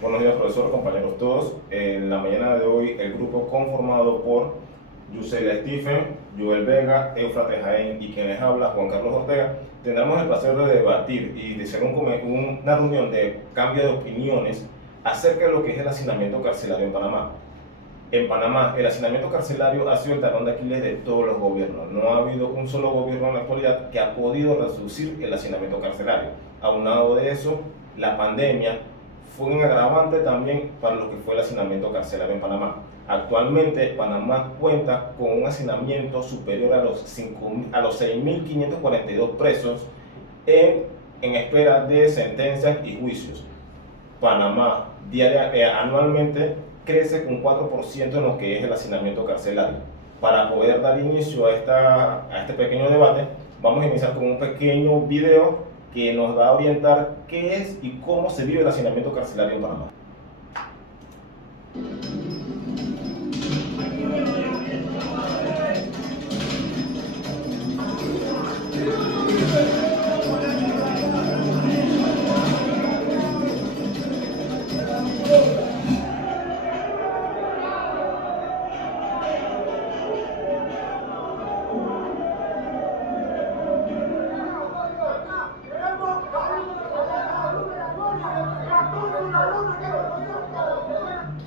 Buenos días, profesor, compañeros todos. En la mañana de hoy, el grupo conformado por Yusela Stephen, Joel Vega, Éufrates Jaén y quien les habla, Juan Carlos Ortega, tendremos el placer de debatir y de hacer una reunión de cambio de opiniones acerca de lo que es el hacinamiento carcelario en Panamá. En Panamá, el hacinamiento carcelario ha sido el talón de Aquiles de todos los gobiernos. No ha habido un solo gobierno en la actualidad que ha podido reducir el hacinamiento carcelario. Aunado de eso, la pandemia fue un agravante también para lo que fue el hacinamiento carcelario en Panamá. Actualmente, Panamá cuenta con un hacinamiento superior a los 6.542 presos en espera de sentencias y juicios. Panamá anualmente crece con 4% en lo que es el hacinamiento carcelario. Para poder dar inicio a este pequeño debate, vamos a iniciar con un pequeño video que nos va a orientar qué es y cómo se vive el hacinamiento carcelario en Panamá.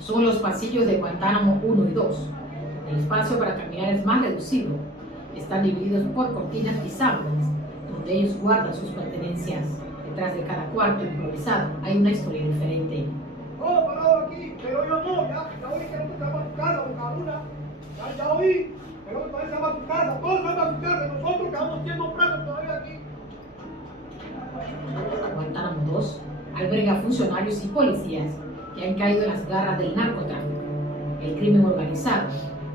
Son los pasillos de Guantánamo 1 y 2. El espacio para caminar es más reducido. Están divididos por cortinas y sábanas, donde ellos guardan sus pertenencias. Detrás de cada cuarto improvisado hay una historia diferente. Todo parado aquí, pero yo no, ya oí que no te llama a tu casa, Bocadura. Ya oí, pero no te llama a tu casa, todos van a tu casa, nosotros quedamos siendo presos todavía aquí. Guantánamo 2 alberga funcionarios y policías que han caído en las garras del narcotráfico, el crimen organizado,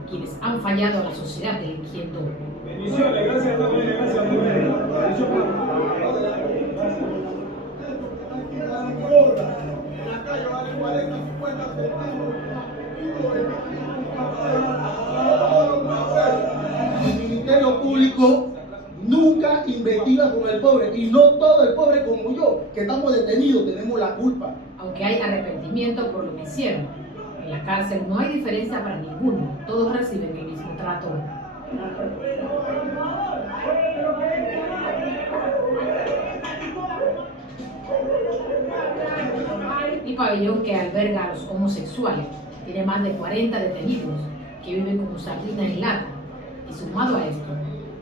quienes han fallado a la sociedad delinquiendo. Bendiciones, gracias también, gracias también. En la calle vale 40, 50 centavos. El Ministerio Público nunca investiga con el pobre, y no todo el pobre como yo, que estamos detenidos, tenemos la culpa. Aunque hay arrepentimiento por lo que hicieron, en la cárcel no hay diferencia para ninguno, todos reciben el mismo trato. El pabellón que alberga a los homosexuales tiene más de 40 detenidos que viven como sardina en lata, y sumado a esto,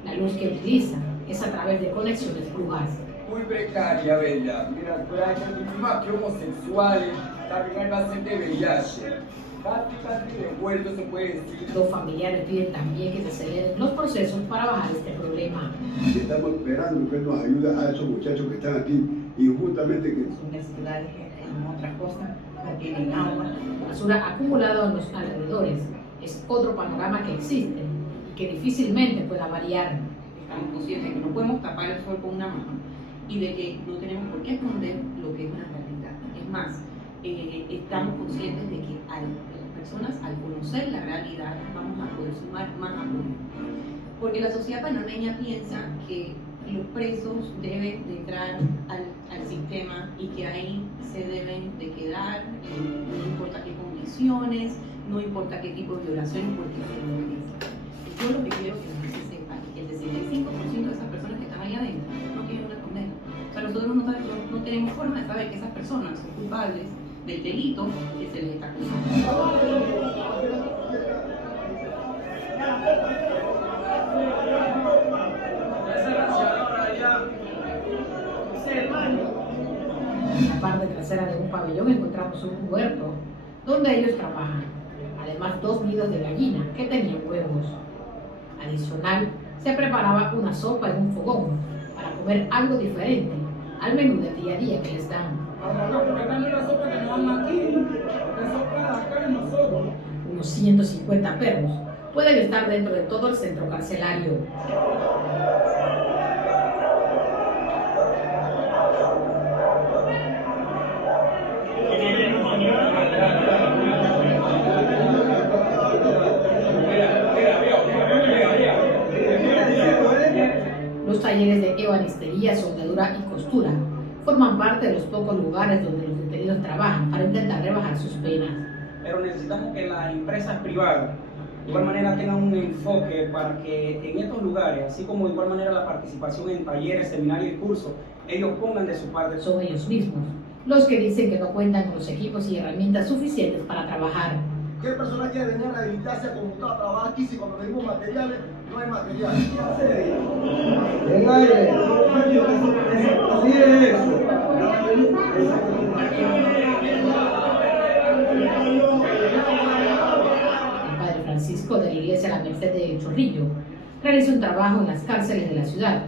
la luz que utilizan es a través de conexiones brujas. Muy precaria, Bella. Mira, por ahí más que homosexuales, también hay bastante VIH. Casi devuelto, se puede decir. Los familiares piden también que se aceleren los procesos para bajar este problema. Estamos esperando que nos ayude a esos muchachos que están aquí injustamente. Son necesidades que en otras cosas no tienen agua. La basura acumulada en los alrededores es otro panorama que existe y que difícilmente pueda variar. Estamos conscientes de que no podemos tapar el sol con una mano y de que no tenemos por qué esconder lo que es una realidad. Es más, estamos conscientes de que las personas al conocer la realidad vamos a poder sumar más apoyo. Porque la sociedad panameña piensa que los presos deben de entrar al sistema y que ahí se deben de quedar, no importa qué condiciones, no importa qué tipo de violaciones, porque se lo merecen. Yo lo que quiero que la gente sepa es que el 65% de esas personas que están ahí adentro no tienen una condena. O sea, nosotros no tenemos forma de saber que esas personas son culpables del delito que se les está acusando. En la parte trasera de un pabellón encontramos un huerto donde ellos trabajan. Además, 2 nidos de gallina que tenían huevos. Adicional, se preparaba una sopa en un fogón para comer algo diferente al menú de día a día que les dan. Unos 150 perros pueden estar dentro de todo el centro carcelario. Los talleres de ebanistería, soldadura y costura forman parte de los pocos lugares donde los detenidos trabajan para intentar rebajar sus penas. Pero necesitamos que las empresas privadas de igual manera tengan un enfoque para que en estos lugares, así como de igual manera la participación en talleres, seminarios y cursos, ellos pongan de su parte. Son ellos mismos los que dicen que no cuentan con los equipos y herramientas suficientes para trabajar. ¿Qué persona quiere venir a habilitarse a convocar a trabajar aquí si cuando pedimos materiales no hay materiales? En aire, así es. El padre Francisco de la iglesia La Merced de Chorrillo realiza un trabajo en las cárceles de la ciudad.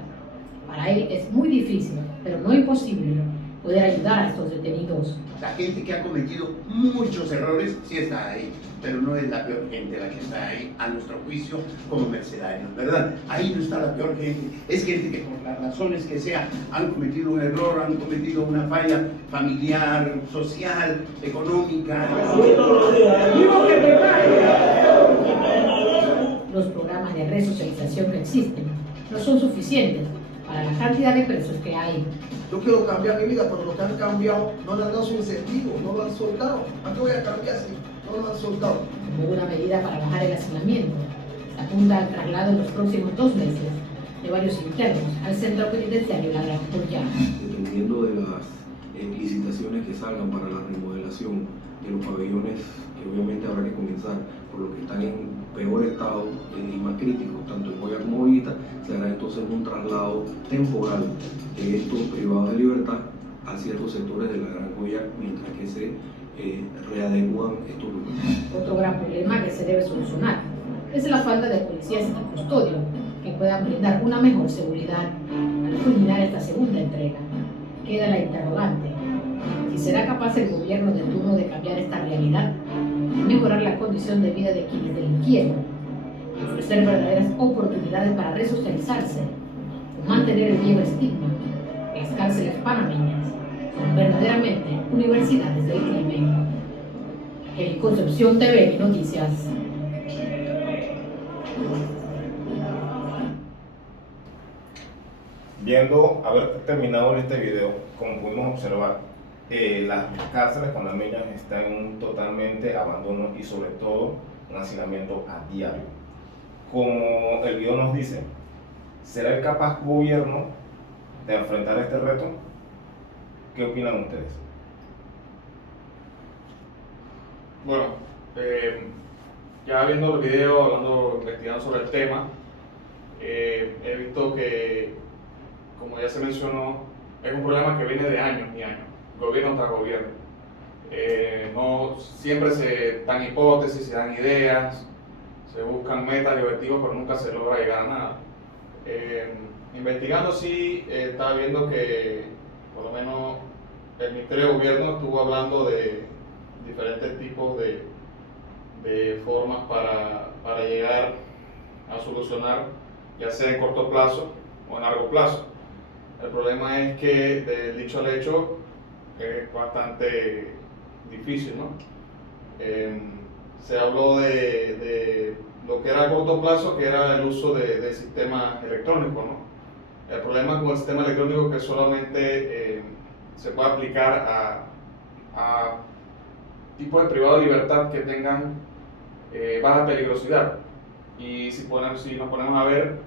Para él es muy difícil, pero no imposible, poder ayudar a estos detenidos. La gente que ha cometido muchos errores sí está ahí, pero no es la peor gente la que está ahí, a nuestro juicio, como mercenarios, ¿verdad? Ahí no está la peor gente, es gente que por las razones que sea han cometido un error, han cometido una falla familiar, social, económica. Los programas de resocialización que existen no son suficientes para la cantidad de presos que hay. Yo quiero cambiar mi vida, pero lo que han cambiado no le han dado su incentivo, no lo han soltado. ¿A qué voy a cambiar si no lo han soltado? Como una medida para bajar el hacinamiento, se apunta al traslado en los próximos 2 meses de varios internos al centro penitenciario La Gran Joya. Dependiendo de las licitaciones que salgan para la remodelación de los pabellones, que obviamente habrá que comenzar por los que están en peor estado y más críticos, tanto en Joya como Vista, se hará entonces un traslado temporal de estos privados de libertad a ciertos sectores de la Gran Joya mientras que se readecuan estos lugares. Otro gran problema que se debe solucionar es la falta de policías en custodio que puedan brindar una mejor seguridad. Al culminar esta segunda entrega, queda la interrogante: si será capaz el gobierno de turno de cambiar esta realidad y mejorar la condición de vida de quienes delinquieron, ofrecer verdaderas oportunidades para resocializarse o mantener el viejo estigma. Las cárceles panameñas son verdaderamente universidades del crimen. En Concepción TV Noticias. Viendo haber terminado este video, como pudimos observar, las cárceles panameñas están en un totalmente abandono y sobre todo un hacinamiento a diario. Como el video nos dice, ¿será el capaz gobierno de enfrentar este reto? ¿Qué opinan ustedes? Bueno, ya viendo el video, investigando sobre el tema, he visto que, como ya se mencionó, es un problema que viene de años y años, gobierno tras gobierno. No siempre se dan hipótesis, se dan ideas, se buscan metas y objetivos, pero nunca se logra llegar a nada. Investigando sí, estaba viendo que por lo menos el Ministerio de Gobierno estuvo hablando de diferentes tipos de formas para llegar a solucionar, ya sea en corto plazo o en largo plazo. El problema es que del dicho al hecho es bastante difícil, ¿no? Se habló de lo que era a corto plazo, que era el uso del sistema electrónico, ¿no? El problema con el sistema electrónico es que solamente se puede aplicar a tipos de privados de libertad que tengan baja peligrosidad. Y si nos ponemos a ver,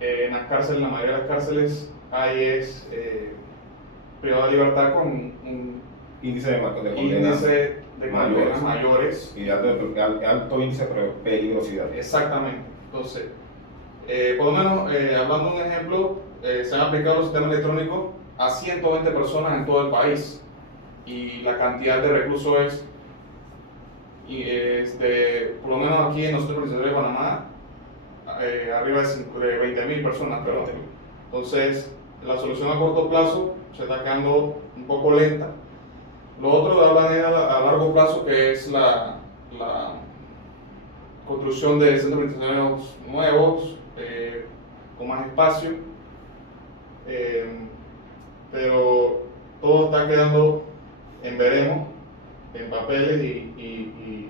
en las cárceles, la mayoría de las cárceles hay privado de libertad con un Índice de condenas condenas mayores y de alto índice de peligrosidad. Exactamente. Entonces, por lo menos, hablando de un ejemplo, se han aplicado los sistemas electrónicos a 120 personas en todo el país y la cantidad de reclusos por lo menos aquí en los centros penitenciarios de Panamá, arriba de 20.000 personas. Perdón. Entonces, la solución a corto plazo se está quedando un poco lenta. Lo otro habla a largo plazo, que es la construcción de centros penitenciarios nuevos, con más espacio, pero todo está quedando en veremos, en papeles y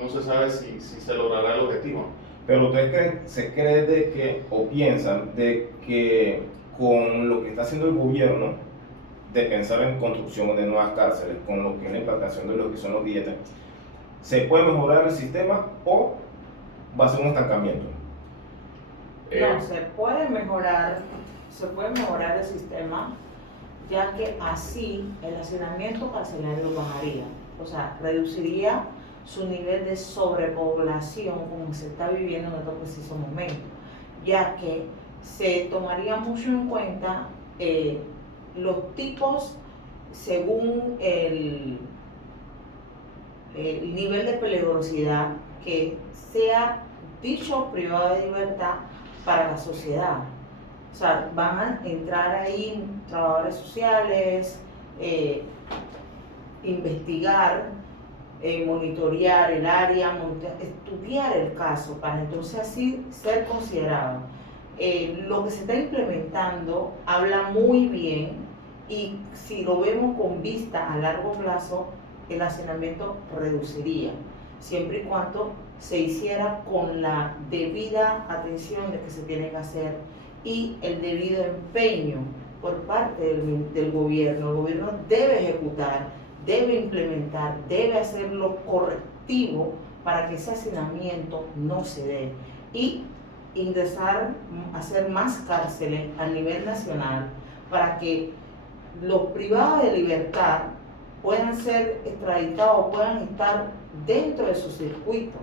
no se sabe si se logrará el objetivo. Pero ustedes se cree de que, o piensan de que con lo que está haciendo el gobierno de pensar en construcción de nuevas cárceles, con lo que es la implantación de lo que son los dietas, ¿se puede mejorar el sistema o va a ser un estancamiento? No, se puede mejorar el sistema, ya que así el hacinamiento carcelario bajaría, o sea, reduciría su nivel de sobrepoblación como se está viviendo en estos precisos momentos, ya que se tomaría mucho en cuenta los tipos según el nivel de peligrosidad que sea dicho privado de libertad para la sociedad. O sea, van a entrar ahí trabajadores sociales, investigar, monitorear el área, estudiar el caso para entonces así ser considerado. Lo que se está implementando habla muy bien y si lo vemos con vista a largo plazo, el hacinamiento reduciría, siempre y cuando se hiciera con la debida atención de que se tiene que hacer y el debido empeño por parte del gobierno. El gobierno debe ejecutar, debe implementar, debe hacer lo correctivo para que ese hacinamiento no se dé y ingresar, hacer más cárceles a nivel nacional para que los privados de libertad puedan ser extraditados, puedan estar dentro de su circuito,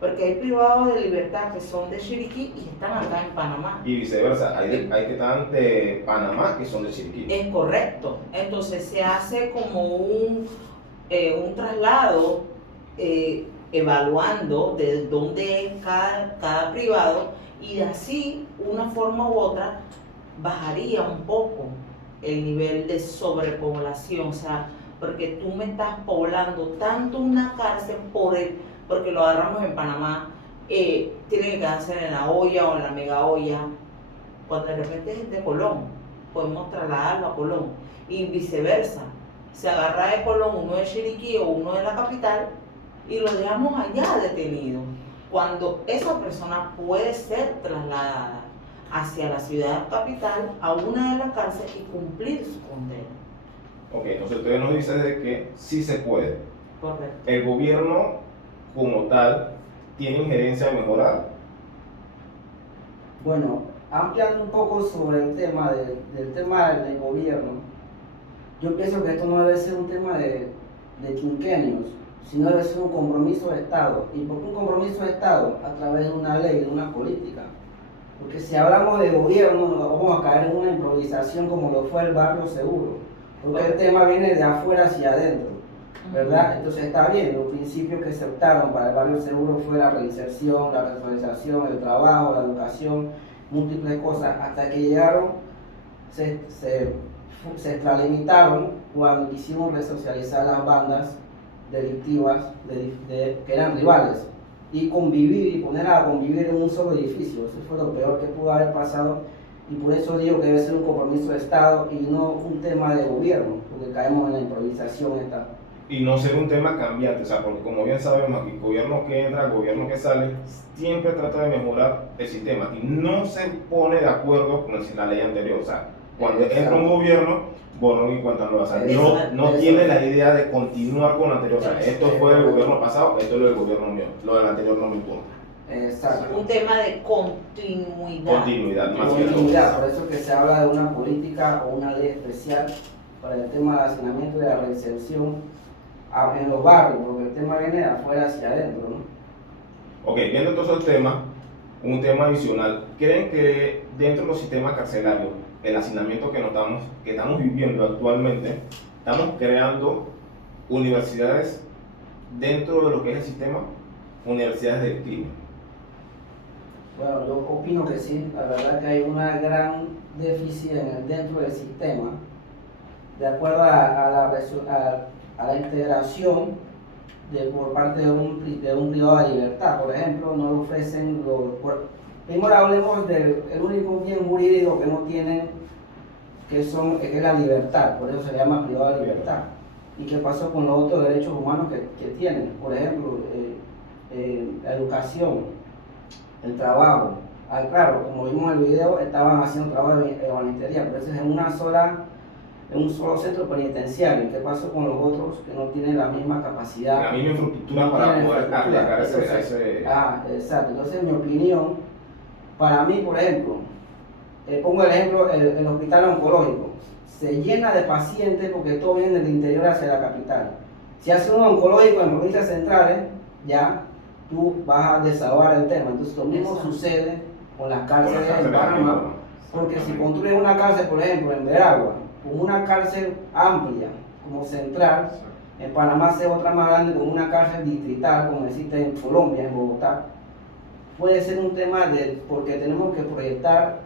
porque hay privados de libertad que son de Chiriquí y están acá en Panamá. Y viceversa, hay que están de Panamá que son de Chiriquí. Es correcto, entonces se hace como un traslado evaluando de dónde es cada privado y así, una forma u otra, bajaría un poco el nivel de sobrepoblación, o sea, porque tú me estás poblando tanto una cárcel porque lo agarramos en Panamá, tiene que quedarse en la olla o en la mega olla, cuando de repente es de Colón, podemos trasladarlo a Colón, y viceversa, se agarra de Colón uno de Chiriquí o uno de la capital y lo dejamos allá detenido, cuando esa persona puede ser trasladada hacia la ciudad capital a una de las cárceles y cumplir su condena. Ok, entonces ustedes nos dicen de que sí se puede. Correcto. El gobierno como tal tiene injerencia en mejorar. Bueno, ampliando un poco sobre el tema del gobierno, yo pienso que esto no debe ser un tema de quinquenios, sino debe ser un compromiso de Estado. ¿Y por qué un compromiso de Estado? A través de una ley, de una política. Porque si hablamos de gobierno, vamos a caer en una improvisación como lo fue el barrio seguro. Porque el tema viene de afuera hacia adentro, ¿verdad? Entonces está bien, los principios que se optaron para el barrio seguro fue la reinserción, la resocialización, el trabajo, la educación, múltiples cosas, hasta que llegaron, se extralimitaron cuando quisimos resocializar las bandas delictivas que eran rivales y convivir y poner a convivir en un solo edificio. Eso fue lo peor que pudo haber pasado y por eso digo que debe ser un compromiso de Estado y no un tema de gobierno, porque caemos en la improvisación esta. Y no ser un tema cambiante, o sea, porque como bien sabemos aquí, gobierno que entra, gobierno que sale, siempre trata de mejorar el sistema y no se pone de acuerdo con la ley anterior. O sea, cuando entra un gobierno, borrón y cuenta nueva. O sea, no tiene la idea de continuar con lo anterior. O sea, esto fue el gobierno pasado, esto es lo del gobierno mío, lo del anterior no me importa. Exacto. Un tema de continuidad. Continuidad, más que todo. Por eso que se habla de una política o una ley especial para el tema del hacinamiento y de la reinserción en los barrios, porque el tema viene de afuera hacia adentro, ¿no? Ok, viendo todos esos temas, un tema adicional, ¿creen que dentro de los sistemas carcelarios, el hacinamiento que estamos viviendo actualmente, estamos creando universidades dentro de lo que es el sistema, universidades del crimen? Bueno, yo opino que sí, la verdad que hay una gran déficit dentro del sistema, de acuerdo a la integración por parte de un privado de libertad. Por ejemplo, no le ofrecen primero hablemos del único bien jurídico que no tienen, que es la libertad, por eso se le llama privado de libertad. ¿Y qué pasó con los otros derechos humanos que tienen? Por ejemplo, la educación, el trabajo. Claro, como vimos en el video, estaban haciendo trabajo de ebanistería, pero eso es en una sola en un solo centro penitenciario. ¿Qué pasa con los otros que no tienen la misma capacidad? La misma infraestructura no para tienen poder infraestructura? atacar a Entonces, ese... exacto. Entonces, en mi opinión, para mí, por ejemplo, pongo el ejemplo, el hospital oncológico se llena de pacientes porque todo viene del interior hacia la capital. Si hace un oncológico en provincias centrales, ya tú vas a desahogar el tema. Entonces, lo mismo sucede con las cárceles en Panamá, porque si construyes una cárcel, por ejemplo, en Veragua, con una cárcel amplia como central, en Panamá sea otra más grande con una cárcel distrital, como existe en Colombia, en Bogotá, puede ser un tema porque tenemos que proyectar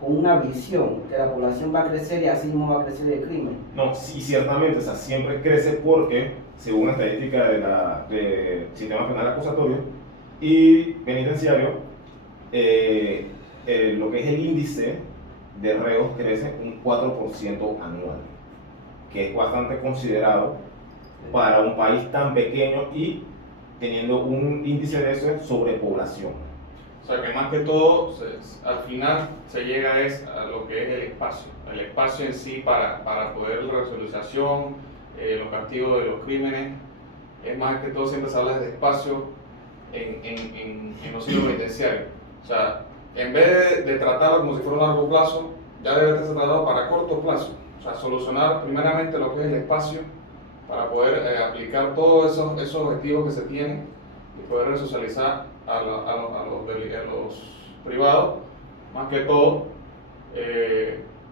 con una visión, que la población va a crecer y así mismo va a crecer el crimen. No, sí, ciertamente, o sea, siempre crece porque, según estadística del sistema penal acusatorio y penitenciario, lo que es el índice de reos crece un 4% anual, que es bastante considerado para un país tan pequeño y teniendo un índice de eso sobrepoblación. O sea que más que todo, al final se llega a lo que es el espacio en sí para poder la resolución, los castigos de los crímenes. Es más que todo siempre se habla de espacio en los centros penitenciarios. O sea, en vez de tratarlo como si fuera un largo plazo, ya debe ser tratado para corto plazo. O sea, solucionar primeramente lo que es el espacio para poder aplicar todos esos objetivos que se tienen y poder resocializar a los privados, más que todo,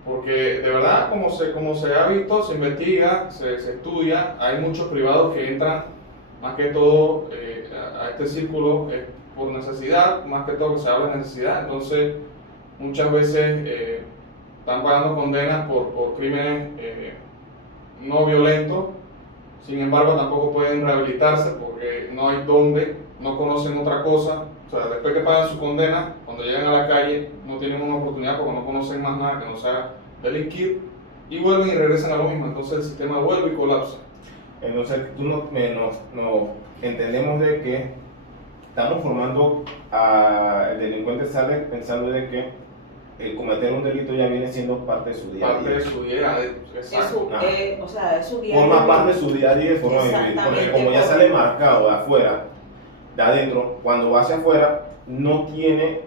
porque de verdad, como se ha visto, se investiga, se estudia, hay muchos privados que entran más que todo a este círculo por necesidad, más que todo que se habla de necesidad. Entonces muchas veces están pagando condenas por crímenes no violentos. Sin embargo, tampoco pueden rehabilitarse porque no hay dónde, no conocen otra cosa. O sea, después que pagan su condena, cuando llegan a la calle, no tienen una oportunidad porque no conocen más nada que no sea delinquir y vuelven y regresan a lo mismo. Entonces el sistema vuelve y colapsa. Entonces, nos entendemos de que estamos formando al delincuente, sale pensando de que el cometer un delito ya viene siendo parte de su día a día. Parte de su día a día, exacto. O sea, es su día a día. Forma parte de su día a día y forma de vivir. Porque como ya sale marcado de afuera, de adentro, cuando va hacia afuera, no tiene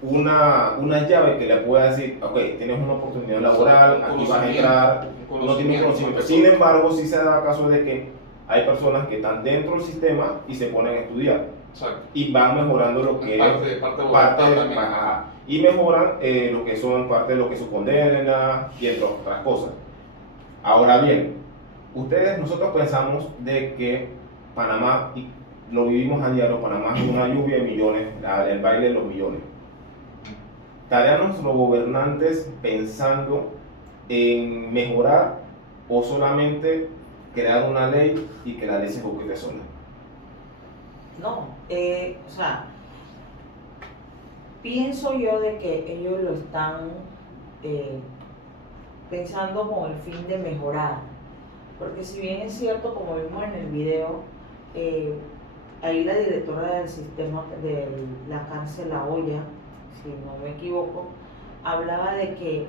una llave que le pueda decir, ok, tienes una oportunidad laboral, aquí vas a entrar, no tiene conocimiento. Sin embargo, sí se da caso de que hay personas que están dentro del sistema y se ponen a estudiar. Exacto. Y van mejorando lo que es parte y mejoran lo que son parte de lo que es su condena y entre otras cosas. Ahora bien, nosotros pensamos de que Panamá, y lo vivimos a diario, Panamá es una lluvia de millones, el baile de los millones. ¿Estarían nuestros gobernantes pensando en mejorar o solamente crear una ley y que la ley se ejecute sola? No, o sea, pienso yo de que ellos lo están pensando con el fin de mejorar, porque si bien es cierto, como vimos en el video, ahí la directora del sistema de la cárcel La Hoya, si no me equivoco, hablaba de que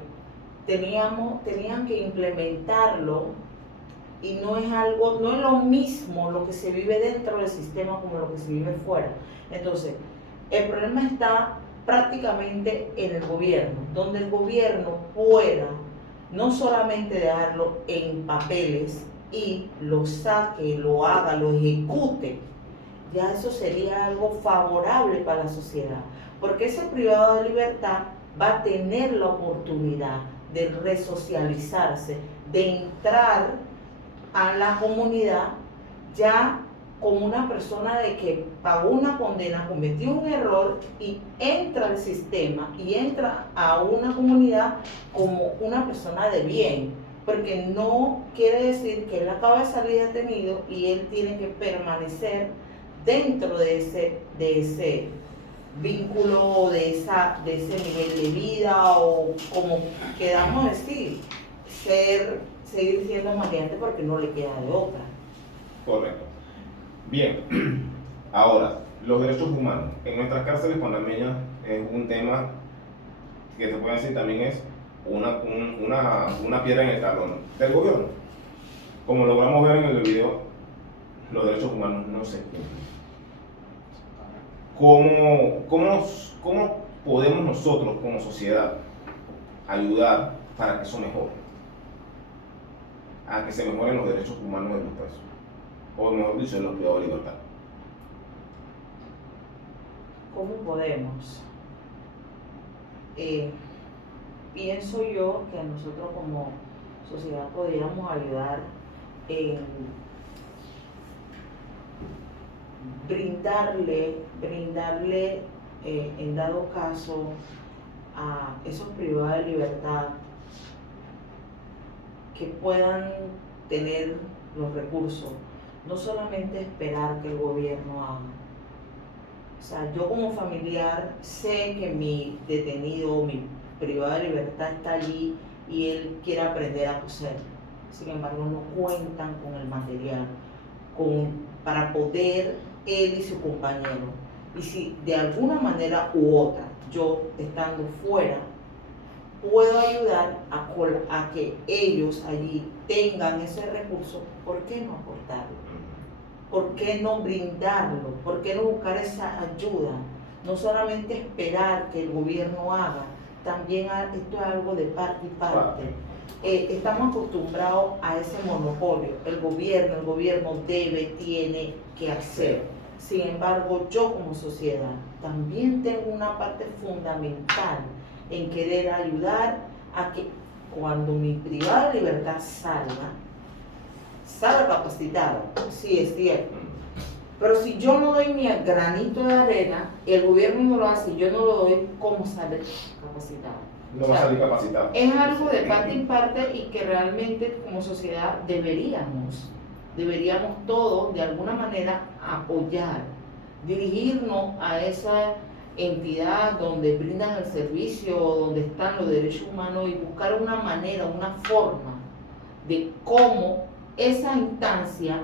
tenían que implementarlo y no es lo mismo lo que se vive dentro del sistema como lo que se vive fuera. Entonces, el problema está prácticamente en el gobierno, donde el gobierno pueda no solamente dejarlo en papeles y lo saque, lo haga, lo ejecute, ya eso sería algo favorable para la sociedad, porque ese privado de libertad va a tener la oportunidad de resocializarse, de entrar a la comunidad ya como una persona de que pagó una condena, cometió un error y entra al sistema y entra a una comunidad como una persona de bien, porque no quiere decir que él acaba de salir detenido y él tiene que permanecer dentro de ese vínculo, de ese nivel de vida, o como queramos decir, seguir siendo maleante porque no le queda de otra. Correcto. Bien, ahora, los derechos humanos en nuestras cárceles panameñas es un tema que te puedo decir también es una piedra en el talón del gobierno. Como logramos ver en el video, los derechos humanos no se cumplen. ¿Cómo podemos nosotros como sociedad ayudar para que eso mejore? A que se mejoren los derechos humanos de los presos, o mejor dicho, de los privados de libertad. ¿Cómo podemos? Pienso yo que nosotros como sociedad podríamos ayudar en brindarle en dado caso a esos privados de libertad que puedan tener los recursos, no solamente esperar que el gobierno haga. O sea, yo como familiar sé que mi detenido, mi privado de libertad está allí y él quiere aprender a coser. Sin embargo, no cuentan con el material para poder él y su compañero. Y si de alguna manera u otra, yo estando fuera, puedo ayudar a que ellos allí tengan ese recurso, ¿por qué no aportarlo? ¿Por qué no brindarlo? ¿Por qué no buscar esa ayuda? No solamente esperar que el gobierno haga, también esto es algo de parte y parte. Estamos acostumbrados a ese monopolio. El gobierno debe, tiene que hacer. Sin embargo, yo como sociedad también tengo una parte fundamental en querer ayudar a que cuando mi privado de libertad salga capacitado, sí es cierto. Pero si yo no doy mi granito de arena, el gobierno no lo hace y yo no lo doy, ¿cómo sale capacitado? No va a salir capacitado. Es algo de parte en parte y que realmente como sociedad deberíamos todos de alguna manera apoyar, dirigirnos a esa entidad donde brindan el servicio, donde están los derechos humanos y buscar una manera, una forma de cómo esa instancia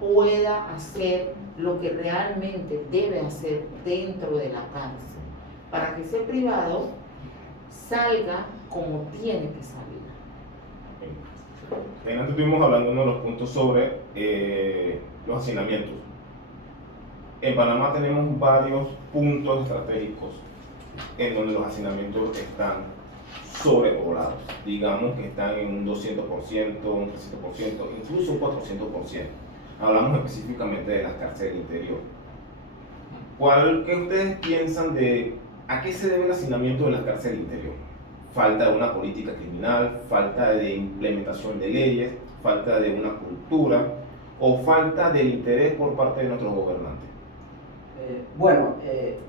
pueda hacer lo que realmente debe hacer dentro de la cárcel, para que ese privado salga como tiene que salir. Antes estuvimos hablando de uno de los puntos sobre los hacinamientos. En Panamá tenemos varios puntos estratégicos en donde los hacinamientos están sobrepoblados. Digamos que están en un 200%, un 300%, incluso un 400%. Hablamos específicamente de las cárceles del interior. ¿Qué ustedes piensan de a qué se debe el hacinamiento de las cárceles del interior? Falta de una política criminal, falta de implementación de leyes, falta de una cultura o falta del interés por parte de nuestros gobernantes.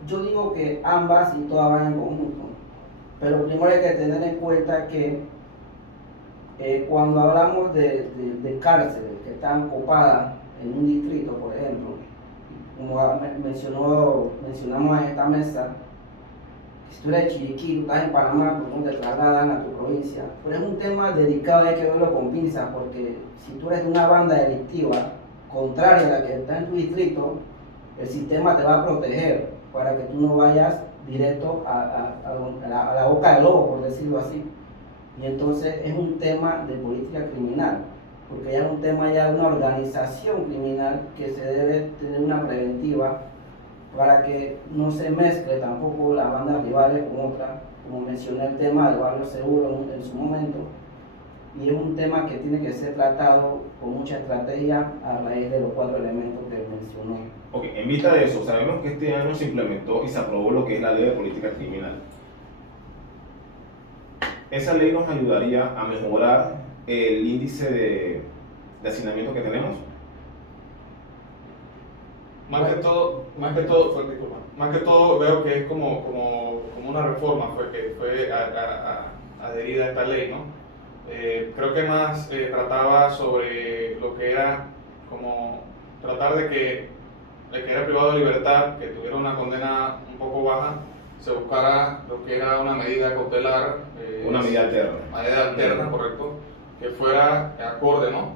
Yo digo que ambas y todas van en conjunto, pero primero hay que tener en cuenta que cuando hablamos de cárceles que están copadas en un distrito, por ejemplo, como mencionamos en esta mesa, si tú eres de Chiriquí, estás en Panamá, por ejemplo, te trasladan a tu provincia, pero es un tema delicado, hay que verlo con pinzas, porque si tú eres de una banda delictiva contraria a la que está en tu distrito, el sistema te va a proteger para que tú no vayas directo a la boca del lobo, por decirlo así. Y entonces es un tema de política criminal, porque ya es un tema ya de una organización criminal que se debe tener una preventiva para que no se mezcle tampoco las bandas rivales con otras, como mencioné el tema del barrio seguro en su momento, y es un tema que tiene que ser tratado con mucha estrategia a raíz de los 4 elementos que mencioné. Ok, en vista de eso, sabemos que este año se implementó y se aprobó lo que es la ley de política criminal. Esa ley nos ayudaría a mejorar el índice de hacinamiento que tenemos. Más que todo veo que es como una reforma que fue adherida a esta ley, ¿no? Creo que más trataba sobre lo que era como tratar de que el que era privado de libertad, que tuviera una condena un poco baja, se buscara lo que era una medida cautelar. Una medida alterna. Una medida alterna, correcto, que fuera acorde, ¿no?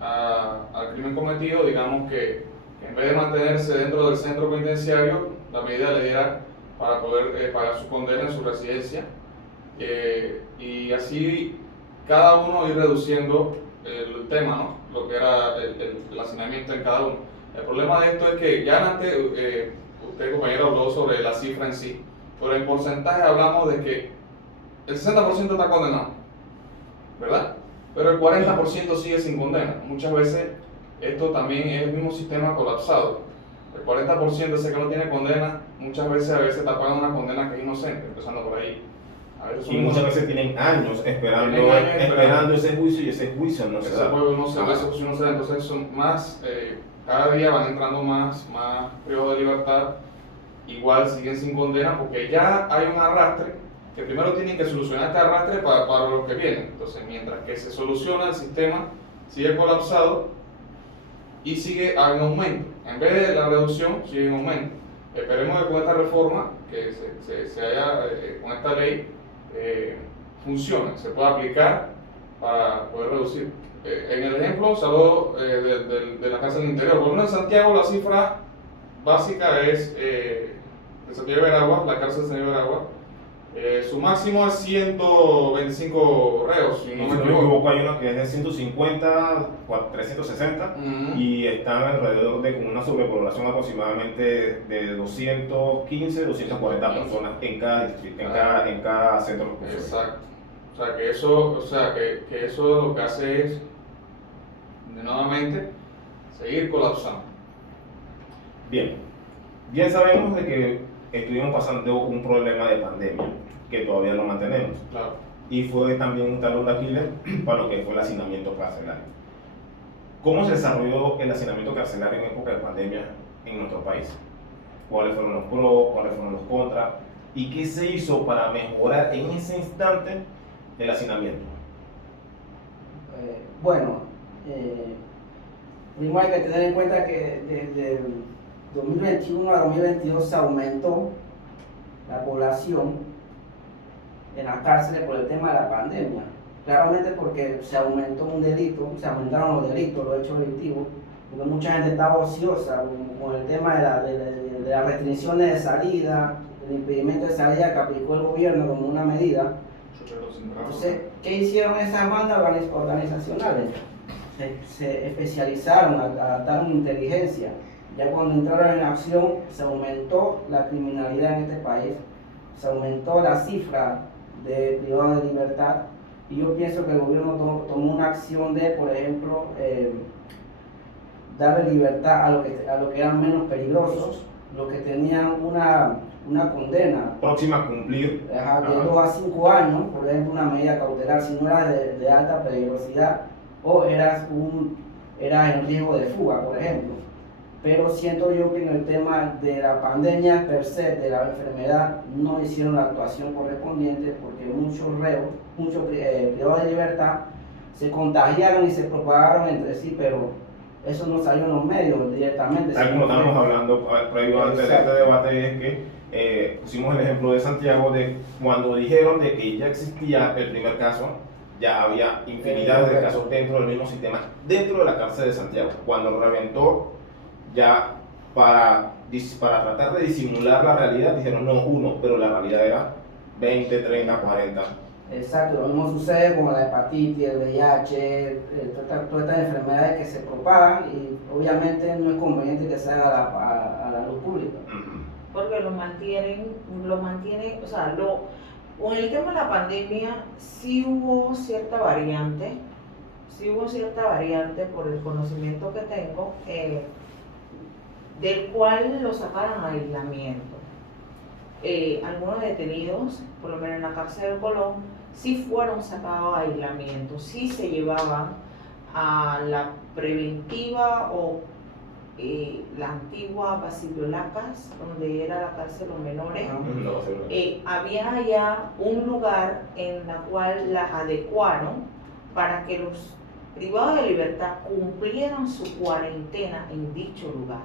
Al crimen cometido, digamos que en vez de mantenerse dentro del centro penitenciario, la medida le diera para poder pagar su condena en su residencia. Y y así cada uno ir reduciendo el tema, ¿no? Lo que era el hacinamiento en cada uno. El problema de esto es que ya antes, usted compañero habló sobre la cifra en sí, pero en porcentaje hablamos de que el 60% está condenado, ¿verdad? Pero el 40% sigue sin condena. Muchas veces esto también es el mismo sistema colapsado. El 40% ese que no tiene condena, muchas veces está pagando una condena que es inocente, empezando por ahí. Y muchas veces tienen años esperando ese juicio y ese juicio no se da. Ese juicio no se da, entonces son más, cada día van entrando más privados de libertad, igual siguen sin condena porque ya hay un arrastre, que primero tienen que solucionar este arrastre para los que vienen. Entonces mientras que se soluciona el sistema, sigue colapsado y sigue en aumento. En vez de la reducción, sigue en aumento. Esperemos que con esta reforma, que se haya, con esta ley, funcione, se pueda aplicar para poder reducir. En el ejemplo, salud de la cárcel del interior, por lo menos en Santiago la cifra básica es de Santiago de Veragua, la cárcel de Santiago de Veragua, su máximo es 125 reos, si no me equivoco. Hay una que es de 150, 360 y están alrededor de con una sobrepoblación aproximadamente de 215, 240 personas en cada distrito, en cada centro reclusorio. Exacto. O sea, que eso lo que hace es, nuevamente, seguir colapsando. Bien sabemos de que estuvimos pasando un problema de pandemia, que todavía lo mantenemos. Claro. Y fue también un talón de Aquiles para lo que fue el hacinamiento carcelario. ¿Cómo se desarrolló el hacinamiento carcelario en época de pandemia en nuestro país? ¿Cuáles fueron los pros, cuáles fueron los contras? ¿Y qué se hizo para mejorar en ese instante el hacinamiento? Primero hay que tener en cuenta que desde 2021 a 2022 se aumentó la población en las cárceles por el tema de la pandemia. Claramente porque se aumentó un delito, se aumentaron los delitos, los hechos delictivos, porque mucha gente estaba ociosa con el tema de las restricciones de salida, el impedimento de salida que aplicó el gobierno como una medida. Entonces, ¿qué hicieron esas bandas organizacionales? Se especializaron, adaptaron inteligencia. Ya cuando entraron en acción se aumentó la criminalidad en este país, se aumentó la cifra de privados de libertad y yo pienso que el gobierno tomó una acción de, por ejemplo, darle libertad a los que eran menos peligrosos, los que tenían una condena próxima a cumplir de 2 a 5 años, por ejemplo, una medida cautelar si no eras de alta peligrosidad o eras en riesgo de fuga, por ejemplo. Pero siento yo que en el tema de la pandemia per se, de la enfermedad, no hicieron la actuación correspondiente porque muchos privados de libertad se contagiaron y se propagaron entre sí, pero eso no salió en los medios directamente. Tal como estábamos hablando previo antes de este debate, es que pusimos el ejemplo de Santiago de cuando dijeron de que ya existía el primer caso, ya había infinidad de casos dentro del mismo sistema, dentro de la cárcel de Santiago. Cuando reventó, ya para tratar de disimular la realidad, dijeron no uno, pero la realidad era 20, 30, 40. Exacto, lo mismo sucede con la hepatitis, el VIH, todas estas enfermedades que se propagan y obviamente no es conveniente que se haga a la luz pública. Porque lo mantiene, o sea, con el tema de la pandemia sí hubo cierta variante por el conocimiento que tengo, del cual lo sacaron a aislamiento. Algunos detenidos, por lo menos en la cárcel de Colón, sí fueron sacados a aislamiento, sí se llevaban a la preventiva o la antigua Basilio Lacas, donde era la cárcel de los menores. Había ya un lugar en la cual las adecuaron para que los privados de libertad cumplieran su cuarentena en dicho lugar.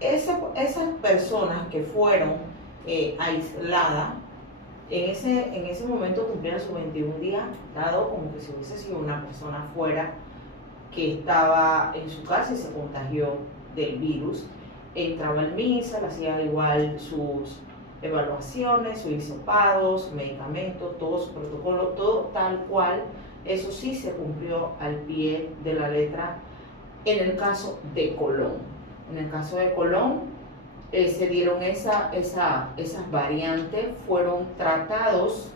Esas personas que fueron aisladas, en ese momento cumplieron sus 21 días, dado como que si hubiese sido una persona fuera que estaba en su casa y se contagió del virus. Entraba en misa, le hacía igual sus evaluaciones, su hisopado, su medicamento, todo su protocolo, todo tal cual. Eso sí se cumplió al pie de la letra en el caso de Colón. En el caso de Colón se dieron esas variantes, fueron tratados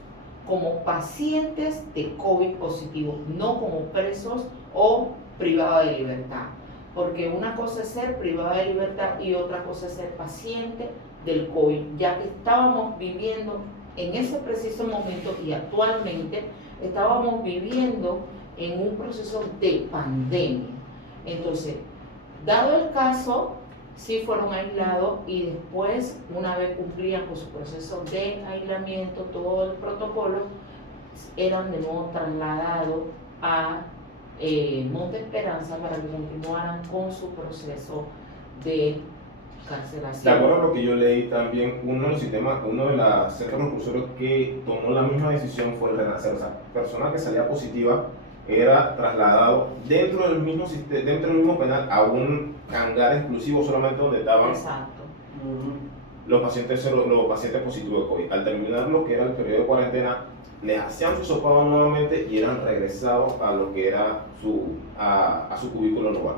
como pacientes de COVID positivo, no como presos o privados de libertad. Porque una cosa es ser privado de libertad y otra cosa es ser paciente del COVID, ya que estábamos viviendo en ese preciso momento y actualmente estábamos viviendo en un proceso de pandemia. Entonces, dado el caso, sí fueron aislados y después, una vez cumplían con su proceso de aislamiento, todo el protocolo, eran de nuevo trasladados a Monte Esperanza para que continuaran con su proceso de carcelación. De acuerdo a lo que yo leí también, uno de los centros recursorios que tomó la misma decisión fue el Renacer. O sea, persona que salía positiva era trasladado dentro del mismo penal a un hangar exclusivo solamente donde estaban los pacientes positivos de COVID. Al terminar lo que era el periodo de cuarentena, les hacían su hisopado nuevamente y eran regresados a lo que era a su cubículo normal.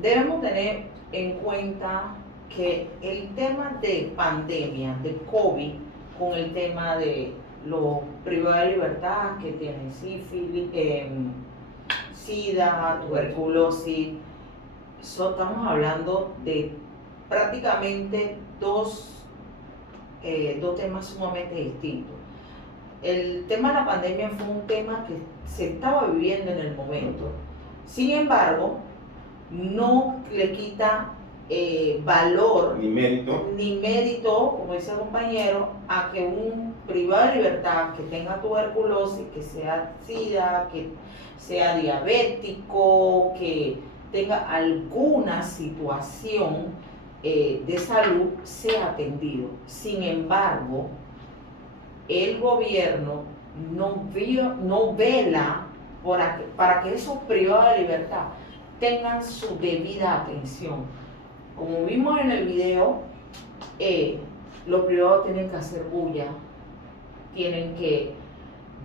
Debemos tener en cuenta que el tema de pandemia, de COVID, con el tema de los privados de libertad que tienen sífilis, sida, tuberculosis, estamos hablando de prácticamente dos temas sumamente distintos. El tema de la pandemia fue un tema que se estaba viviendo en el momento. Sin embargo, no le quita valor ni mérito, como dice el compañero, a que un privado de libertad que tenga tuberculosis, que sea SIDA, que sea diabético, que tenga alguna situación de salud, sea atendido. Sin embargo, el gobierno no vela para que esos privados de libertad tengan su debida atención. Como vimos en el video, los privados tienen que hacer bulla, tienen que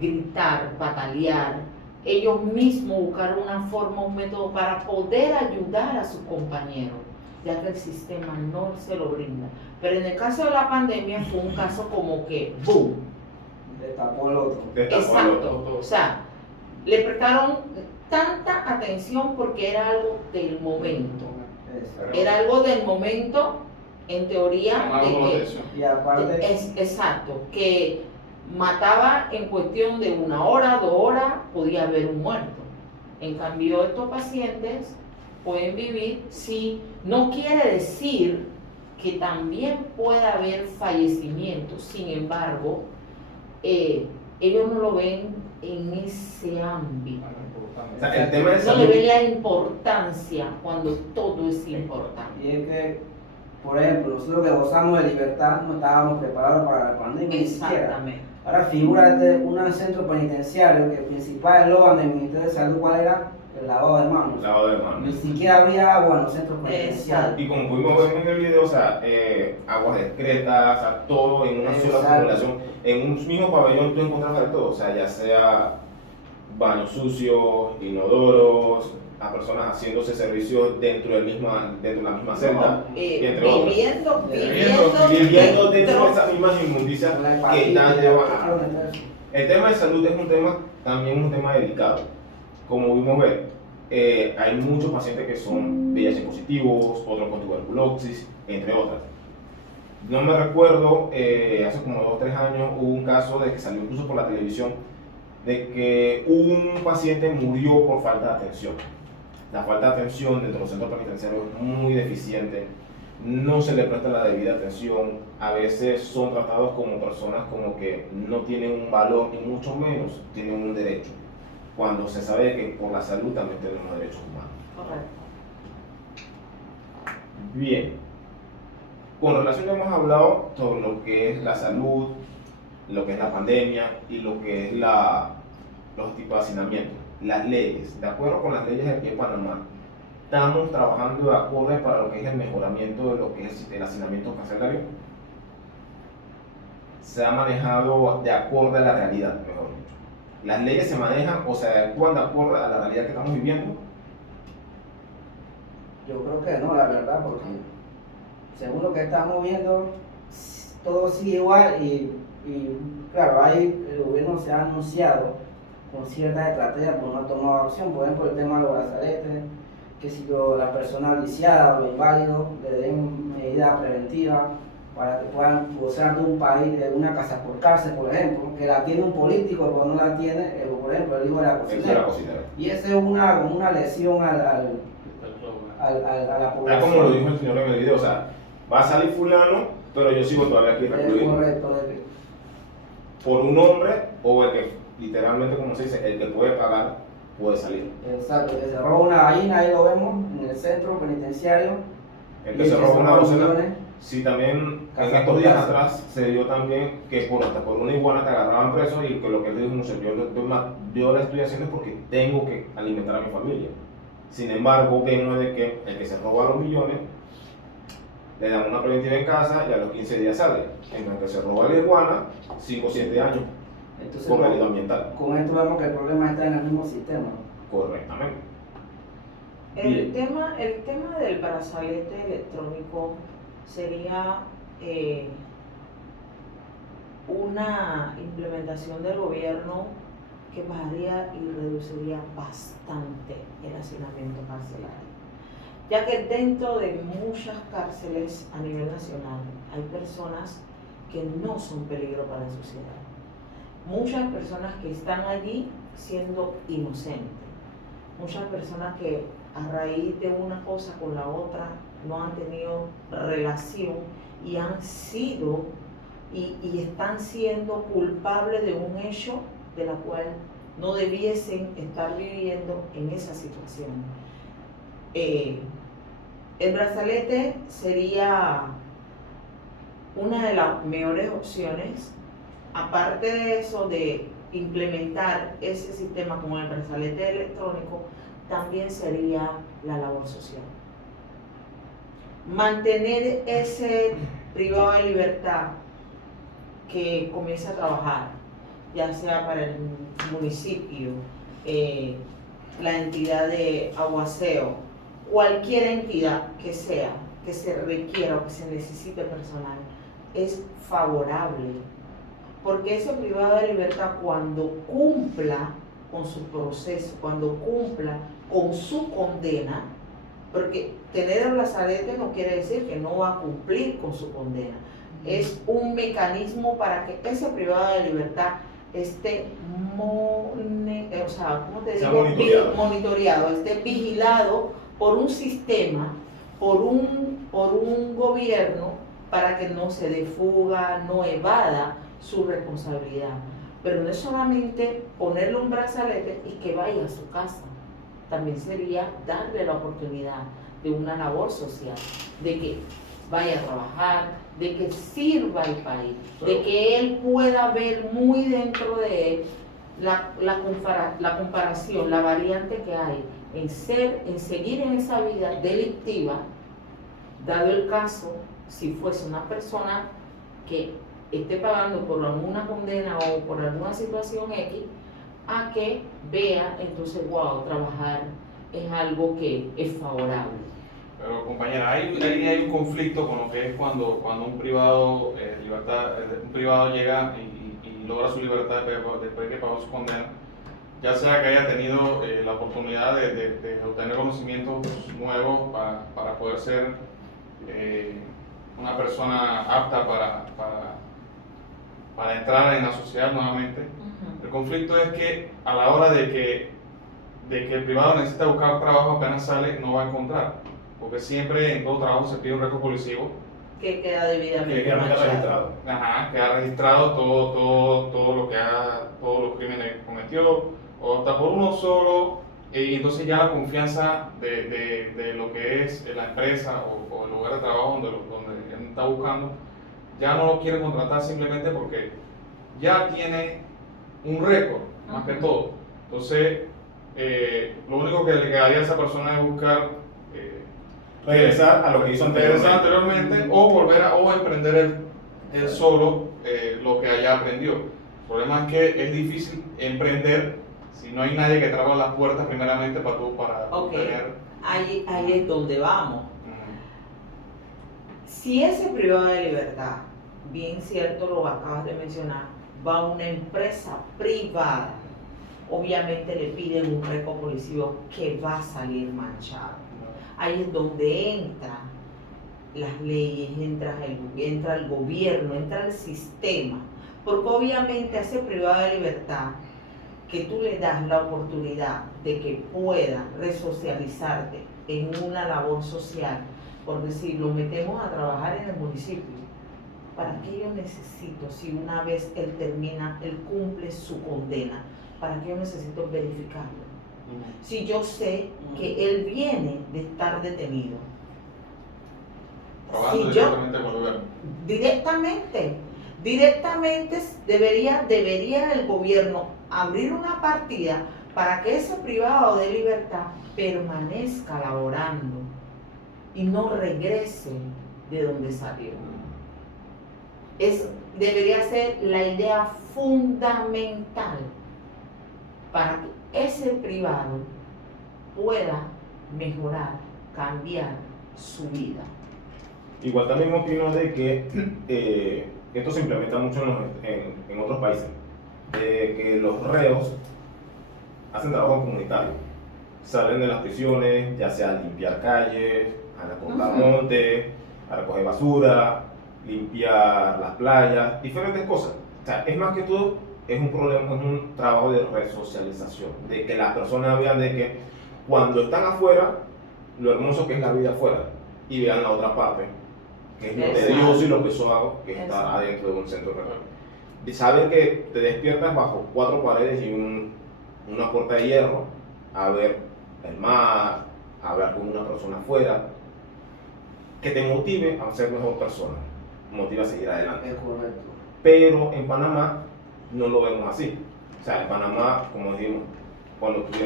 gritar, patalear, ellos mismos buscar una forma, un método para poder ayudar a sus compañeros, ya que el sistema no se lo brinda. Pero en el caso de la pandemia fue un caso como que ¡boom! Destapó el otro. Exacto. O sea, le prestaron tanta atención porque era algo del momento. Era algo del momento, en teoría, exacto, que mataba en cuestión de 1 hora, 2 horas, podía haber un muerto. En cambio, estos pacientes pueden vivir, sí, no quiere decir que también pueda haber fallecimiento. Sin embargo, ellos no lo ven en ese ámbito. O sea, el tema de no le ven la importancia cuando todo es importante. Y es que, por ejemplo, nosotros que gozamos de libertad no estábamos preparados para la pandemia. Exactamente. Ahora figúrate un centro penitenciario que el principal eslogan del Ministerio de Salud, ¿cuál era? El lavado de manos. Lavado de manos. Ni siquiera había agua en los centros penitenciarios. Y como pudimos ver en el video, o sea, aguas discretas, o sea, todo en una sola formulación. En un mismo pabellón tú encontrabas de todo, o sea, ya sea baños sucios, inodoros, a personas haciéndose servicios dentro de la misma celda, entre otros. Viviendo dentro de esas mismas inmundicias que están llevadas. El tema de salud es también un tema delicado. Como vimos ver, hay muchos pacientes que son VIH positivos, otros con tuberculosis, entre otras. No me recuerdo, hace como 2 o 3 años hubo un caso de que salió incluso por la televisión de que un paciente murió por falta de atención. La falta de atención dentro de los centros penitenciarios es muy deficiente, no se le presta la debida atención, a veces son tratados como personas como que no tienen un valor y mucho menos tienen un derecho, cuando se sabe que por la salud también tenemos derechos humanos. Correcto. Bien, con relación hemos hablado sobre lo que es la salud, lo que es la pandemia y lo que es los tipos de hacinamiento, las leyes. De acuerdo con las leyes de aquí en Panamá, estamos trabajando de acuerdo para lo que es el mejoramiento de lo que es el hacinamiento carcelario. se ha manejado de acuerdo a la realidad, mejor dicho. Las leyes se manejan o se adecuan de acuerdo a la realidad que estamos viviendo. Yo creo que no, la verdad, porque según lo que estamos viendo, todo sigue igual y claro, ahí el gobierno se ha anunciado con cierta estrategia, pero no ha tomado acción. Por ejemplo, el tema de los brazaletes, que si la persona lisiada o inválido le den medidas preventivas para que puedan gozar de un país, de una casa por cárcel, por ejemplo, que la tiene un político, pero no la tiene, por ejemplo, el hijo de la cocinera. Y esa es como una lesión a la población. Tal como lo dijo el señor en el video, o sea, va a salir fulano, pero yo sigo todavía aquí recluido. Correcto. Por un hombre o el que, literalmente como se dice, el que puede pagar, puede salir. Exacto, que se roba una gallina, ahí lo vemos, en el centro penitenciario. El que se roba una docena. Sí, también en estos días atrás se dio también que hasta por una iguana te agarraban preso y que lo que él dijo, no sé, yo la estoy haciendo porque tengo que alimentar a mi familia. Sin embargo, vemos de que el que se roba los millones le dan una preventiva en casa y a los 15 días sale. En el que se roba la iguana, 5 o 7 años. Entonces, por delito ambiental. Con esto vemos que el problema está en el mismo sistema. Correctamente. El tema del brazalete electrónico sería una implementación del gobierno que bajaría y reduciría bastante el hacinamiento carcelario, ya que dentro de muchas cárceles a nivel nacional hay personas que no son peligro para la sociedad, muchas personas que están allí siendo inocentes, muchas personas que a raíz de una cosa con la otra no han tenido relación y han sido y están siendo culpables de un hecho de la cual no debiesen estar viviendo en esa situación. El brazalete sería una de las mejores opciones. Aparte de eso, de implementar ese sistema como el brazalete electrónico, también sería la labor social. Mantener ese privado de libertad que comienza a trabajar, ya sea para el municipio, la entidad de aguaceo, cualquier entidad que sea, que se requiera o que se necesite personal, es favorable. Porque ese privado de libertad, cuando cumpla con su proceso, cuando cumpla con su condena, porque tener el brazalete no quiere decir que no va a cumplir con su condena, es un mecanismo para que ese privado de libertad esté monitoreado, esté vigilado por un sistema, por un gobierno, para que no se dé fuga, no evada su responsabilidad. Pero no es solamente ponerle un brazalete y que vaya a su casa, también sería darle la oportunidad de una labor social, de que vaya a trabajar, de que sirva al país, de que él pueda ver muy dentro de él la comparación, la variante que hay en seguir en esa vida delictiva, dado el caso, si fuese una persona que esté pagando por alguna condena o por alguna situación X, a que vea entonces, wow, trabajar es algo que es favorable. Pero compañera, hay un conflicto con lo que es cuando un privado llega y logra su libertad después de que pagó su condena, ya sea que haya tenido la oportunidad de obtener conocimientos nuevos para poder ser una persona apta para entrar en la sociedad nuevamente. El conflicto es que a la hora de que el privado necesita buscar trabajo, apenas sale, no va a encontrar, porque siempre en todo trabajo se pide un récord policivo que queda debidamente registrado. Queda registrado todo lo que todos los crímenes que cometió, o hasta por uno solo, y entonces ya la confianza de lo que es la empresa o el lugar de trabajo donde él está buscando, ya no lo quiere contratar simplemente porque ya tiene un récord, más que todo. Entonces, lo único que le quedaría a esa persona es buscar regresar a lo que hizo anteriormente o volver o emprender él solo lo que allá aprendió. El problema es que es difícil emprender si no hay nadie que te abra las puertas primeramente para tener... Ahí es donde vamos. Si ese privado de libertad, bien cierto lo acabas de mencionar, va a una empresa privada, obviamente le piden un récord policivo que va a salir manchado. Ahí es donde entran las leyes, entra el gobierno, entra el sistema, porque obviamente a ese privado de libertad que tú le das la oportunidad de que pueda resocializarte en una labor social, por decir, lo metemos a trabajar en el municipio. ¿Para qué yo necesito, si una vez él termina, él cumple su condena, para qué yo necesito verificarlo? Si yo sé que él viene de estar detenido. Trabajando directamente con el gobierno. Directamente debería el gobierno abrir una partida para que ese privado de libertad permanezca laborando y no regrese de donde salió. Debería ser la idea fundamental para que ese privado pueda mejorar, cambiar su vida. Igual también opino de que esto se implementa mucho en otros países, de que los reos hacen trabajo comunitario, salen de las prisiones, ya sea a limpiar calles, a cortar montes, a recoger basura, limpiar las playas, diferentes cosas. O sea, es más que todo, es un trabajo de resocialización, de que las personas vean de que cuando están afuera, lo hermoso que es la vida afuera, y vean la otra parte, que es lo tedioso y lo pesado que está adentro de un centro rural. Y saber que te despiertas bajo 4 paredes y una puerta de hierro, a ver el mar, a hablar con una persona afuera, que te motive a ser mejor persona, motive a seguir adelante. Es correcto. Pero en Panamá no lo vemos así. O sea, en Panamá, como dijimos, cuando tú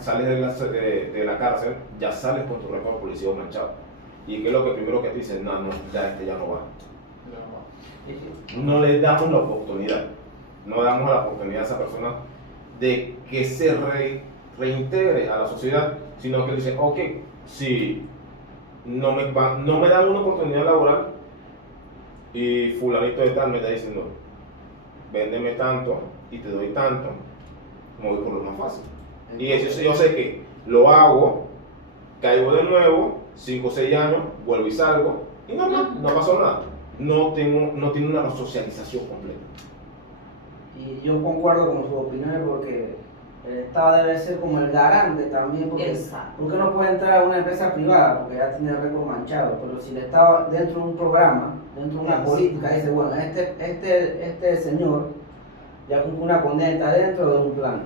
sales de la cárcel, ya sales con tu récord policial manchado. ¿Y qué es lo que primero que te dicen? No, ya no va. No le damos la oportunidad. No damos la oportunidad a esa persona de que se reintegre a la sociedad, sino que dicen, ok, si no me dan una oportunidad laboral y fulanito de tal me está diciendo, véndeme tanto y te doy tanto, me voy por lo más fácil. Y eso yo sé que lo hago, caigo de nuevo, 5 o 6 años, vuelvo y salgo, y no pasó nada. No tiene una resocialización completa. Y yo concuerdo con su opinión porque el Estado debe ser como el garante también, porque no puede entrar a una empresa privada porque ya tiene el récord manchado, pero si el Estado dentro de un programa, dentro de una política, dice, bueno, este señor ya cumple una condena, está dentro de un plan.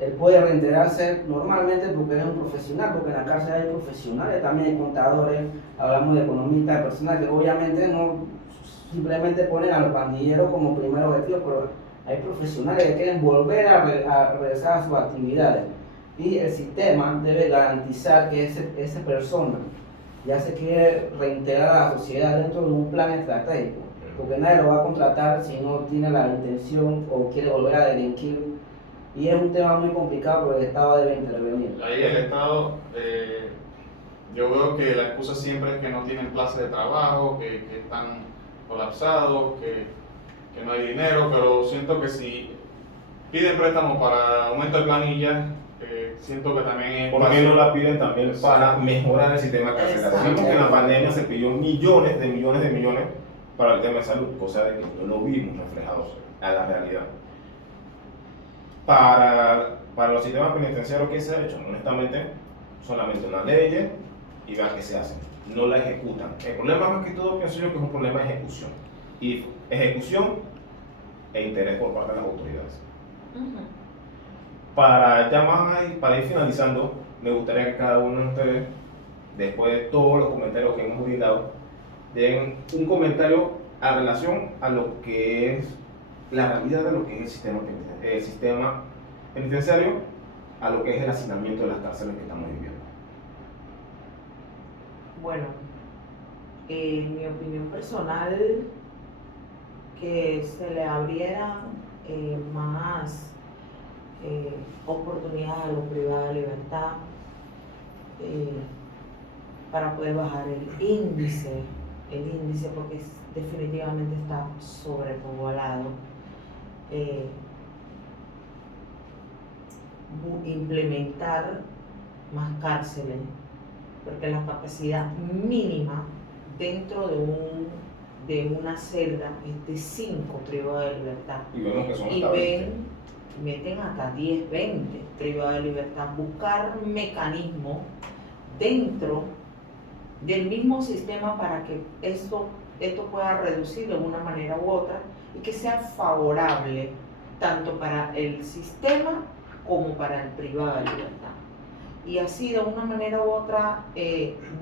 Él puede reintegrarse normalmente porque él es un profesional, porque en la cárcel hay profesionales, también hay contadores, hablamos de economistas, de personas que obviamente no simplemente ponen a los pandilleros como primer objetivo, pero hay profesionales que quieren volver a regresar a sus actividades. Y el sistema debe garantizar que esa persona ya se quiere reintegrar a la sociedad dentro de un plan estratégico, porque nadie lo va a contratar si no tiene la intención o quiere volver a delinquir. Y es un tema muy complicado porque el Estado debe intervenir. Ahí el Estado, yo veo que la excusa siempre es que no tienen plazas de trabajo, que están colapsados, que no hay dinero, pero siento que si piden préstamos para aumento de planilla, siento que también es... ¿Por qué no la piden también para mejorar el sistema carcelario? Vimos que en la pandemia se pidió millones para el tema de salud, cosa de que no lo vimos reflejados a la realidad. Para los sistemas penitenciarios, ¿qué se ha hecho? Honestamente, solamente una ley y vean qué se hace. No la ejecutan. El problema más que todo pienso yo que es un problema de ejecución. Y ejecución e interés por parte de las autoridades. Para ir finalizando, me gustaría que cada uno de ustedes, después de todos los comentarios que hemos brindado, den un comentario a relación a lo que es la realidad de lo que es el sistema penitenciario, a lo que es el hacinamiento de las cárceles que estamos viviendo. Bueno, en mi opinión personal, que se le abrieran más oportunidades a los privados de libertad para poder bajar el índice porque definitivamente está sobrepoblado. Implementar más cárceles, porque la capacidad mínima dentro de una celda es de 5 privados de libertad. Y vemos que son Y hasta 20. meten hasta 10, 20 privados de libertad. Buscar mecanismos dentro del mismo sistema para que esto pueda reducir de una manera u otra y que sea favorable tanto para el sistema como para el privado de libertad. Y así de una manera u otra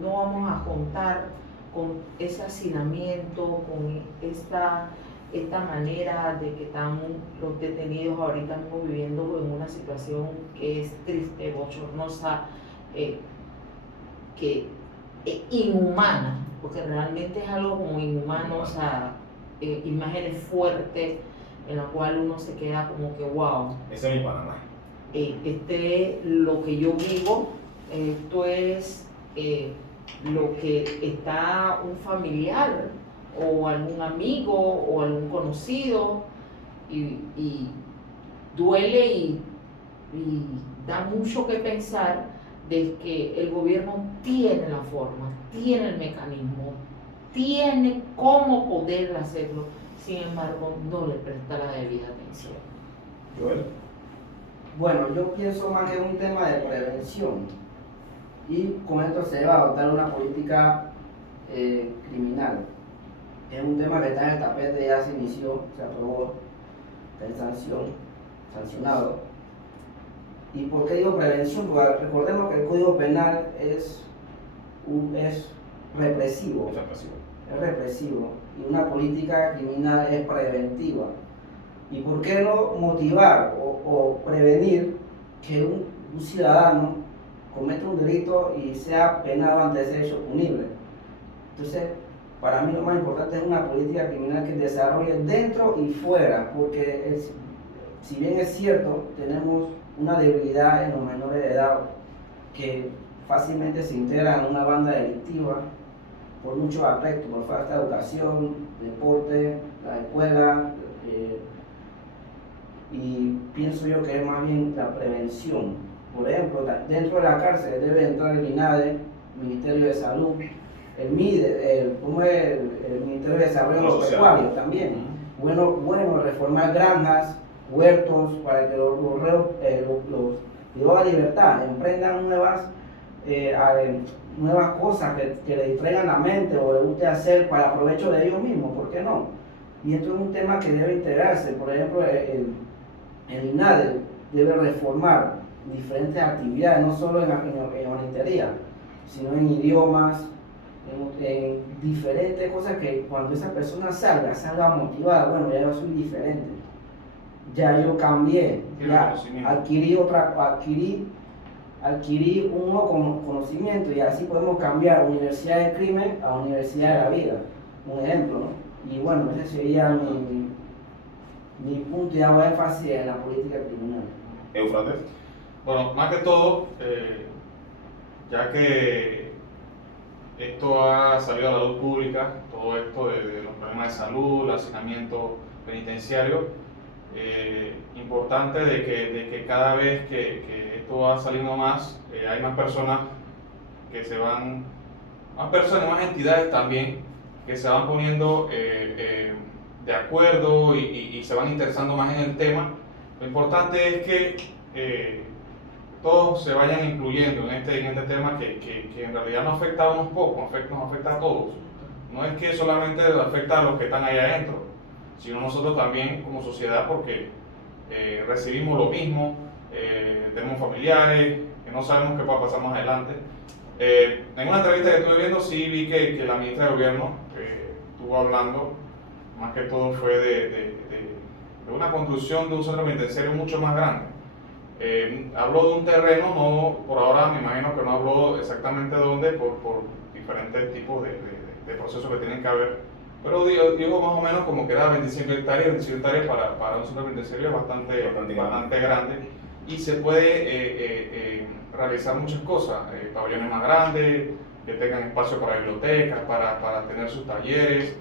no vamos a contar con ese hacinamiento, con esta manera de que están los detenidos ahorita mismo viviendo en una situación que es triste, bochornosa, inhumana, porque realmente es algo como inhumano, o sea, imágenes fuertes en la cual uno se queda como que wow. Ese es mi Panamá. Lo que yo vivo, esto es lo que está un familiar o algún amigo o algún conocido y duele y da mucho que pensar de que el gobierno tiene la forma, tiene el mecanismo, tiene cómo poder hacerlo, sin embargo no le presta la debida atención. Joel. Bueno, yo pienso más que es un tema de prevención y con esto se va a adoptar una política criminal. Es un tema que está en el tapete, ya se inició, se aprobó, está en sancionado. ¿Y por qué digo prevención? Porque recordemos que el Código Penal es represivo. Es represivo y una política criminal es preventiva. ¿Y por qué no motivar o prevenir que un ciudadano cometa un delito y sea penado ante ese hecho punible? Entonces, para mí lo más importante es una política criminal que desarrolle dentro y fuera, porque si bien es cierto, tenemos una debilidad en los menores de edad que fácilmente se integran en una banda delictiva por muchos aspectos, por falta de educación, deporte, la escuela, y pienso yo que es más bien la prevención. Por ejemplo, dentro de la cárcel debe entrar el INADE, el Ministerio de Salud, el MIDE, el Ministerio de Desarrollo Pecuario también. Bueno, reformar granjas, huertos, para que los privados de libertad emprendan nuevas cosas que le distraigan la mente o le guste hacer para provecho de ellos mismos, ¿por qué no? Y esto es un tema que debe integrarse. Por ejemplo, el INADE debe reformar diferentes actividades, no solo en humanitaria, sino en idiomas, en diferentes cosas que cuando esa persona salga motivada, bueno, ya yo soy diferente, ya yo cambié, ya adquirí un nuevo conocimiento y así podemos cambiar universidad de crimen a universidad de la vida, un ejemplo, ¿no? Y bueno, ese sería mi punto y hago énfasis en la política criminal. Eufrates. Bueno, más que todo, ya que esto ha salido a la luz pública, todo esto de los problemas de salud, el hacinamiento penitenciario, importante de que cada vez que esto va saliendo más, hay más personas más entidades también que se van poniendo de acuerdo y se van interesando más en el tema. Lo importante es que todos se vayan incluyendo en este tema que en realidad no afecta a unos pocos, nos afecta a todos. No es que solamente afecta a los que están allá adentro, sino nosotros también como sociedad, porque recibimos lo mismo, tenemos familiares, que no sabemos qué va a pasar más adelante. En una entrevista que estuve viendo sí vi que la ministra de Gobierno estuvo hablando, más que todo fue de una construcción de un centro penitenciario mucho más grande. Habló de un terreno, no, por ahora me imagino que no habló exactamente dónde, por diferentes tipos de procesos que tienen que haber Pero digo más o menos como que da 25 hectáreas para un centro penitenciario es bastante grande y se puede realizar muchas cosas, pabellones más grandes, que tengan espacio para bibliotecas, para tener sus talleres.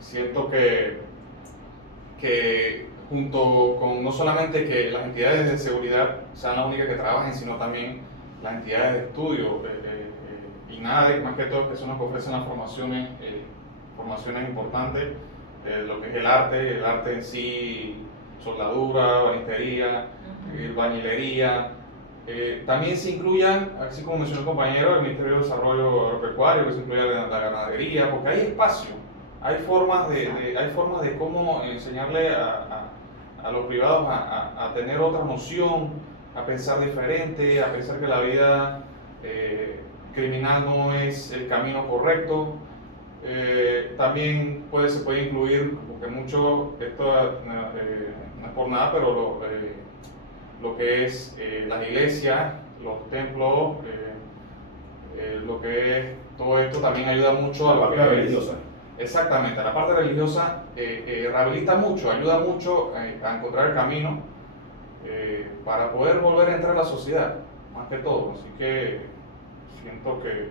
Siento que junto con no solamente que las entidades de seguridad sean las únicas que trabajen, sino también las entidades de estudio, INADEC más que todo, que son las que ofrecen las formaciones importantes, lo que es el arte en sí, soldadura, banistería, bañilería. También se incluyan, así como mencionó el compañero, el Ministerio de Desarrollo Agropecuario, que se incluya la ganadería, porque hay espacio, hay formas de cómo enseñarle a los privados a tener otra noción, a pensar diferente, a pensar que la vida criminal no es el camino correcto. También se puede incluir, porque mucho, esto no es por nada, pero lo que es las iglesias, los templos, lo que es todo esto también ayuda mucho a la parte religiosa. Exactamente, la parte religiosa rehabilita mucho, ayuda mucho a encontrar el camino para poder volver a entrar a la sociedad, más que todo. Así que siento que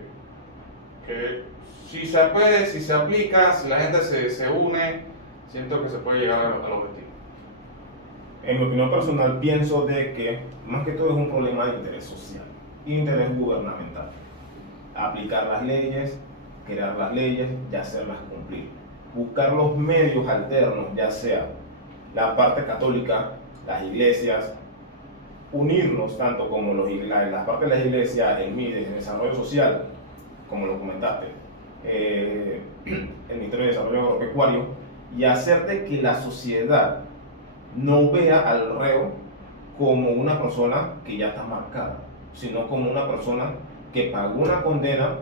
si se puede, si se aplica, si la gente se une, siento que se puede llegar al objetivo. En mi opinión personal, pienso de que más que todo es un problema de interés social, interés gubernamental. Aplicar las leyes, crear las leyes y hacerlas cumplir. Buscar los medios alternos, ya sea la parte católica, las iglesias, unirnos tanto como las partes de las iglesias, el MIDES, el desarrollo social, como lo comentaste, el Ministerio de Desarrollo Agropecuario, y hacerte que la sociedad no vea al reo como una persona que ya está marcada, sino como una persona que pagó una condena,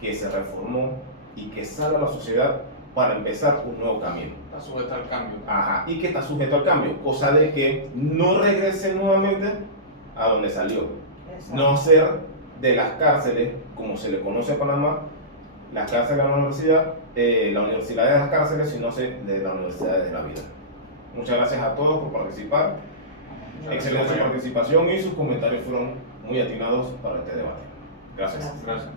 que se reformó y que sale a la sociedad para empezar un nuevo camino. Está sujeto al cambio. Ajá, y que está sujeto al cambio, cosa de que no regrese nuevamente a donde salió. Exacto. No ser de las cárceles, como se le conoce en Panamá, las cárceles de la universidad de las cárceles, sino de las universidades de la vida. Muchas gracias a todos por participar. Excelente su participación y sus comentarios fueron muy atinados para este debate. Gracias. Gracias.